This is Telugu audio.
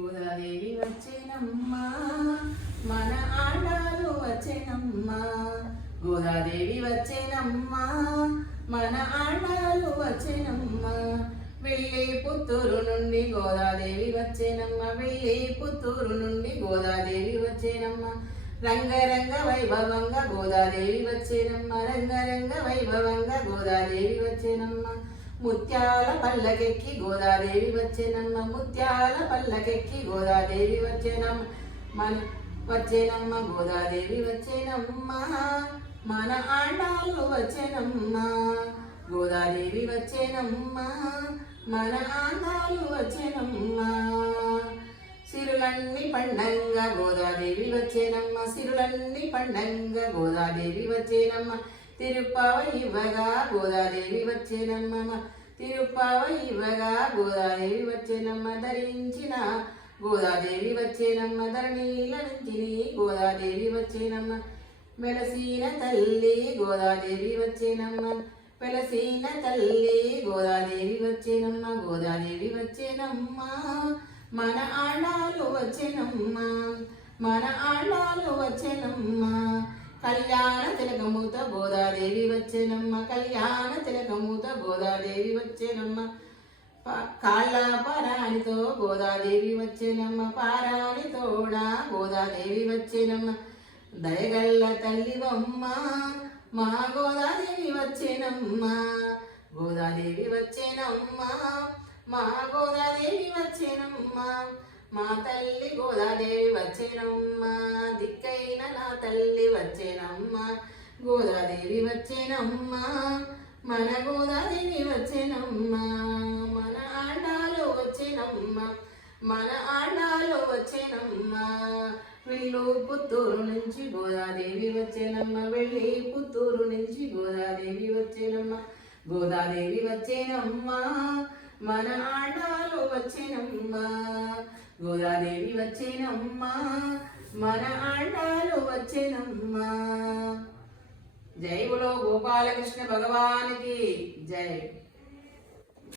గోదాదేవి వచ్చేనమ్మా మన ఆండాలు వచ్చేనమ్మా. గోదాదేవి వచ్చేనమ్మా మన ఆండాలు వచ్చేనమ్మా. వెళ్ళి పుత్తూరు నుండి గోదాదేవి వచ్చేనమ్మా. వెళ్ళి పుత్తూరు నుండి గోదాదేవి వచ్చేనమ్మా. రంగరంగ వైభవంగా గోదాదేవి వచ్చేనమ్మా. రంగరంగ వైభవంగా గోదాదేవి వచ్చేనమ్మా. ముత్యాల పల్లకెక్కి గోదాదేవి వచ్చేనమ్మ. ముత్యాల పల్లకెక్కి గోదాదేవి వచ్చేనమ్మ. వచ్చేనమ్మ గోదాదేవి వచ్చేనమ్మ మన ఆండాలు వచ్చేనమ్మ. గోదాదేవి వచ్చేనమ్మ మన ఆండాలు వచ్చేనమ్మ. సిరులన్నీ పండంగా గోదాదేవి వచ్చేనమ్మ. సిరులన్నీ పండంగా గోదాదేవి వచ్చేనమ్మ. తిరుప్పావ ఇవ్వగా గోదాదేవి వచ్చేనమ్మ. తిరుప్పావ ఇవ్వగా గోదాదేవి వచ్చేనమ్మ. ధరించిన గోదాదేవి వచ్చేనమ్మ. ధరణీల నుంచి గోదాదేవి వచ్చేనమ్మ. వెలసిన తల్లి గోదాదేవి వచ్చేనమ్మ. వెలసిన తల్లి గోదాదేవి వచ్చేనమ్మ. గోదాదేవి వచ్చేనమ్మ మన ఆండాలు వచ్చేనమ్మ. మన ఆండాలు వచ్చేనమ్మ. కళ్యాణ తిలకముతో గోదాదేవి వచ్చేనమ్మ. కళ్యాణ తిలకముతో గోదాదేవి వచ్చేనమ్మ. కాళ్ళ పారానితో గోదాదేవి వచ్చేనమ్మ. పారాని తోడ గోదాదేవి వచ్చేనమ్మ. దయగల్ల తల్లివమ్మ మా గోదాదేవి వచ్చేనమ్మ. గోదాదేవి వచ్చేనమ్మ మా గోదాదేవి వచ్చేనమ్మ. మా తల్లి గోదాదేవి వచ్చేనమ్మ. దిక్కైన నా తల్లి వచ్చేనమ్మ. గోదాదేవి వచ్చేనమ్మ మన గోదాదేవి వచ్చేనమ్మ. మన ఆండాలు వచ్చేనమ్మ. మన ఆండాలు వచ్చేనమ్మ. వెళ్ళు పుత్తూరు నుంచి గోదాదేవి వచ్చేనమ్మ. వెళ్ళి పుత్తూరు నుంచి గోదాదేవి వచ్చేనమ్మ. గోదాదేవి వచ్చేనమ్మ మన ఆండాలు వచ్చేనమ్మ. గోదాదేవి వచ్చేనమ్మ మన ఆండాలు వచ్చేనమ్మ. జై బోలో గోపాలకృష్ణ భగవానికి జై.